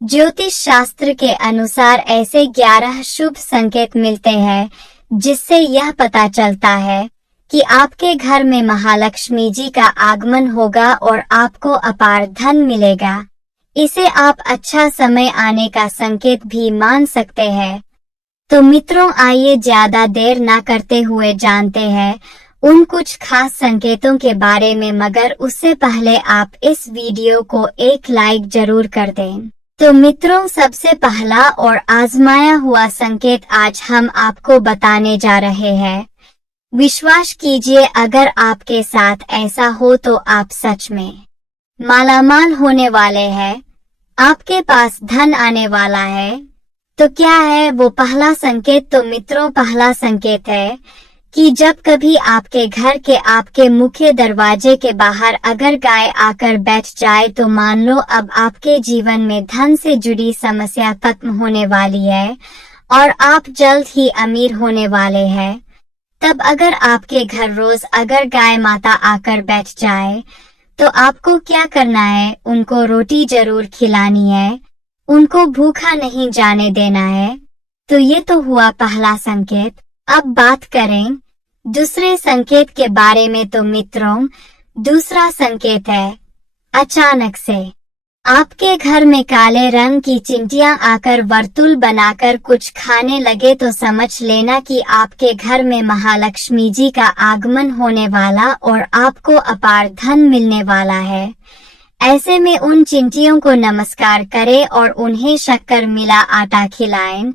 ज्योतिष शास्त्र के अनुसार ऐसे 11 शुभ संकेत मिलते हैं जिससे यह पता चलता है कि आपके घर में महालक्ष्मी जी का आगमन होगा और आपको अपार धन मिलेगा। इसे आप अच्छा समय आने का संकेत भी मान सकते हैं। तो मित्रों, आइए ज्यादा देर ना करते हुए जानते हैं उन कुछ खास संकेतों के बारे में, मगर उससे पहले आप इस वीडियो को एक लाइक जरूर कर दें। तो मित्रों, सबसे पहला और आजमाया हुआ संकेत आज हम आपको बताने जा रहे हैं। विश्वास कीजिए, अगर आपके साथ ऐसा हो तो आप सच में मालामाल होने वाले हैं। आपके पास धन आने वाला है। तो क्या है वो पहला संकेत? तो मित्रों, पहला संकेत है कि जब कभी आपके घर के आपके मुख्य दरवाजे के बाहर अगर गाय आकर बैठ जाए तो मान लो अब आपके जीवन में धन से जुड़ी समस्या खत्म होने वाली है और आप जल्द ही अमीर होने वाले हैं। तब अगर आपके घर रोज अगर गाय माता आकर बैठ जाए तो आपको क्या करना है? उनको रोटी जरूर खिलानी है, उनको भूखा नहीं जाने देना है। तो ये तो हुआ पहला संकेत। अब बात करें दूसरे संकेत के बारे में। तो मित्रों, दूसरा संकेत है अचानक से आपके घर में काले रंग की चिंटियां आकर वर्तुल बनाकर कुछ खाने लगे तो समझ लेना कि आपके घर में महालक्ष्मी जी का आगमन होने वाला और आपको अपार धन मिलने वाला है। ऐसे में उन चिंटियों को नमस्कार करें और उन्हें शक्कर मिला आटा खिलाएं।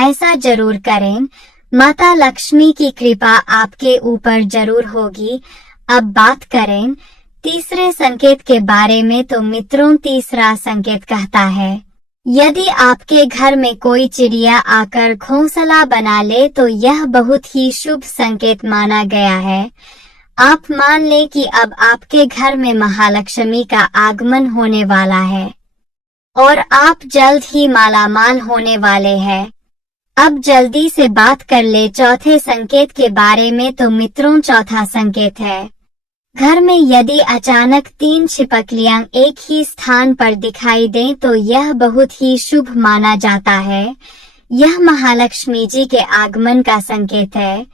ऐसा जरूर करें, माता लक्ष्मी की कृपा आपके ऊपर जरूर होगी। अब बात करें तीसरे संकेत के बारे में। तो मित्रों, तीसरा संकेत कहता है यदि आपके घर में कोई चिड़िया आकर घोंसला बना ले तो यह बहुत ही शुभ संकेत माना गया है। आप मान लें कि अब आपके घर में महालक्ष्मी का आगमन होने वाला है और आप जल्द ही मालामाल होने वाले हैं। अब जल्दी से बात कर ले चौथे संकेत के बारे में। तो मित्रों, चौथा संकेत है घर में यदि अचानक 3 छिपकलियां एक ही स्थान पर दिखाई दें तो यह बहुत ही शुभ माना जाता है। यह महालक्ष्मी जी के आगमन का संकेत है।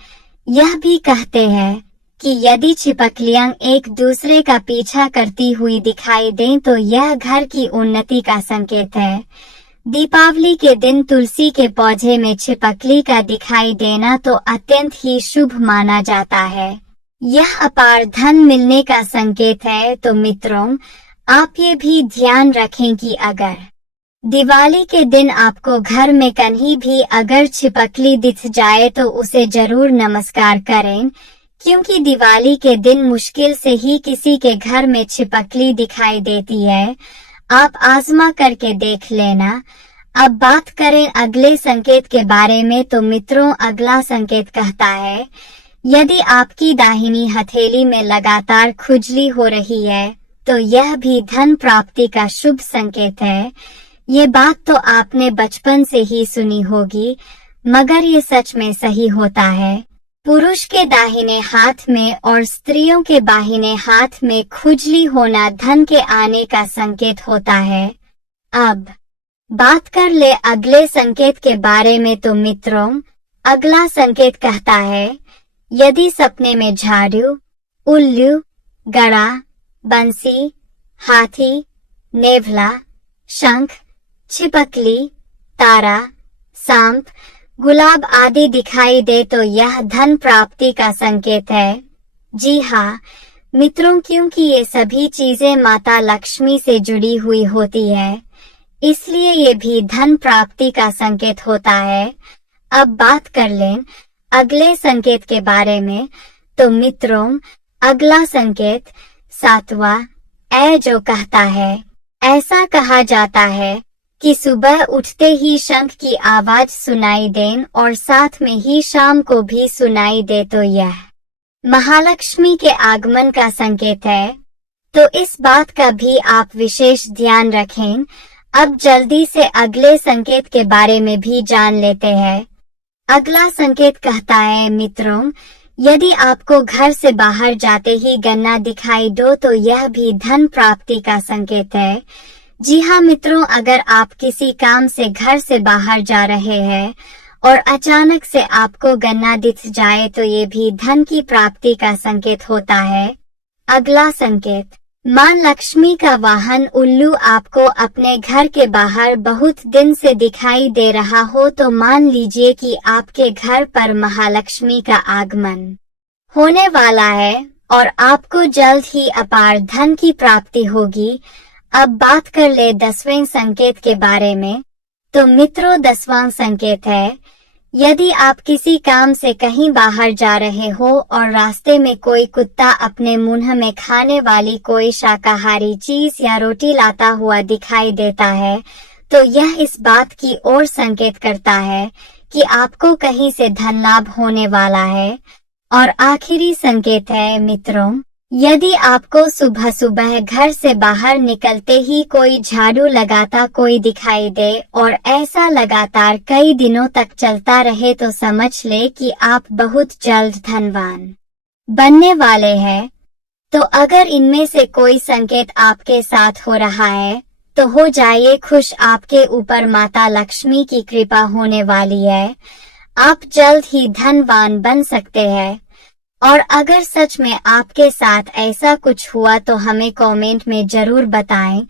यह भी कहते हैं कि यदि छिपकलियां एक दूसरे का पीछा करती हुई दिखाई दें तो यह घर की उन्नति का संकेत है। दीपावली के दिन तुलसी के पौधे में छिपकली का दिखाई देना तो अत्यंत ही शुभ माना जाता है। यह अपार धन मिलने का संकेत है। तो मित्रों, आप ये भी ध्यान रखें कि अगर दिवाली के दिन आपको घर में कहीं भी अगर छिपकली दिख जाए तो उसे जरूर नमस्कार करें, क्योंकि दिवाली के दिन मुश्किल से ही किसी के घर में छिपकली दिखाई देती है। आप आजमा करके देख लेना। अब बात करें अगले संकेत के बारे में। तो मित्रों, अगला संकेत कहता है यदि आपकी दाहिनी हथेली में लगातार खुजली हो रही है तो यह भी धन प्राप्ति का शुभ संकेत है। ये बात तो आपने बचपन से ही सुनी होगी, मगर ये सच में सही होता है। पुरुष के दाहिने हाथ में और स्त्रियों के बाहिने हाथ में खुजली होना धन के आने का संकेत होता है। अब बात कर ले अगले संकेत के बारे में। तो मित्रों, अगला संकेत कहता है यदि सपने में झाड़ू, उल्लू, गड़ा, बंसी, हाथी, नेवला, शंख, छिपकली, तारा, सांप, गुलाब आदि दिखाई दे तो यह धन प्राप्ति का संकेत है। जी हाँ मित्रों, क्योंकि ये सभी चीजें माता लक्ष्मी से जुड़ी हुई होती है, इसलिए ये भी धन प्राप्ति का संकेत होता है। अब बात कर लें अगले संकेत के बारे में। तो मित्रों, अगला संकेत 7वां ए जो कहता है ऐसा कहा जाता है कि सुबह उठते ही शंख की आवाज सुनाई दें और साथ में ही शाम को भी सुनाई दे तो यह महालक्ष्मी के आगमन का संकेत है। तो इस बात का भी आप विशेष ध्यान रखें। अब जल्दी से अगले संकेत के बारे में भी जान लेते हैं। अगला संकेत कहता है मित्रों, यदि आपको घर से बाहर जाते ही गन्ना दिखाई दो तो यह भी धन प्राप्ति का संकेत है। जी हाँ मित्रों, अगर आप किसी काम से घर से बाहर जा रहे हैं और अचानक से आपको गन्ना दिख जाए तो ये भी धन की प्राप्ति का संकेत होता है। अगला संकेत, मां लक्ष्मी का वाहन उल्लू आपको अपने घर के बाहर बहुत दिन से दिखाई दे रहा हो तो मान लीजिए कि आपके घर पर महालक्ष्मी का आगमन होने वाला है और आपको जल्द ही अपार धन की प्राप्ति होगी। अब बात कर ले 10वें संकेत के बारे में। तो मित्रों, 10वां संकेत है, यदि आप किसी काम से कहीं बाहर जा रहे हो और रास्ते में कोई कुत्ता अपने मुंह में खाने वाली कोई शाकाहारी चीज या रोटी लाता हुआ दिखाई देता है तो यह इस बात की ओर संकेत करता है कि आपको कहीं से धन लाभ होने वाला है। और आखिरी संकेत है मित्रों, यदि आपको सुबह सुबह घर से बाहर निकलते ही कोई झाड़ू लगाता कोई दिखाई दे और ऐसा लगातार कई दिनों तक चलता रहे तो समझ ले कि आप बहुत जल्द धनवान बनने वाले हैं। तो अगर इनमें से कोई संकेत आपके साथ हो रहा है तो हो जाइए खुश, आपके ऊपर माता लक्ष्मी की कृपा होने वाली है। आप जल्द ही धनवान बन सकते हैं। और अगर सच में आपके साथ ऐसा कुछ हुआ तो हमें कमेंट में जरूर बताएं।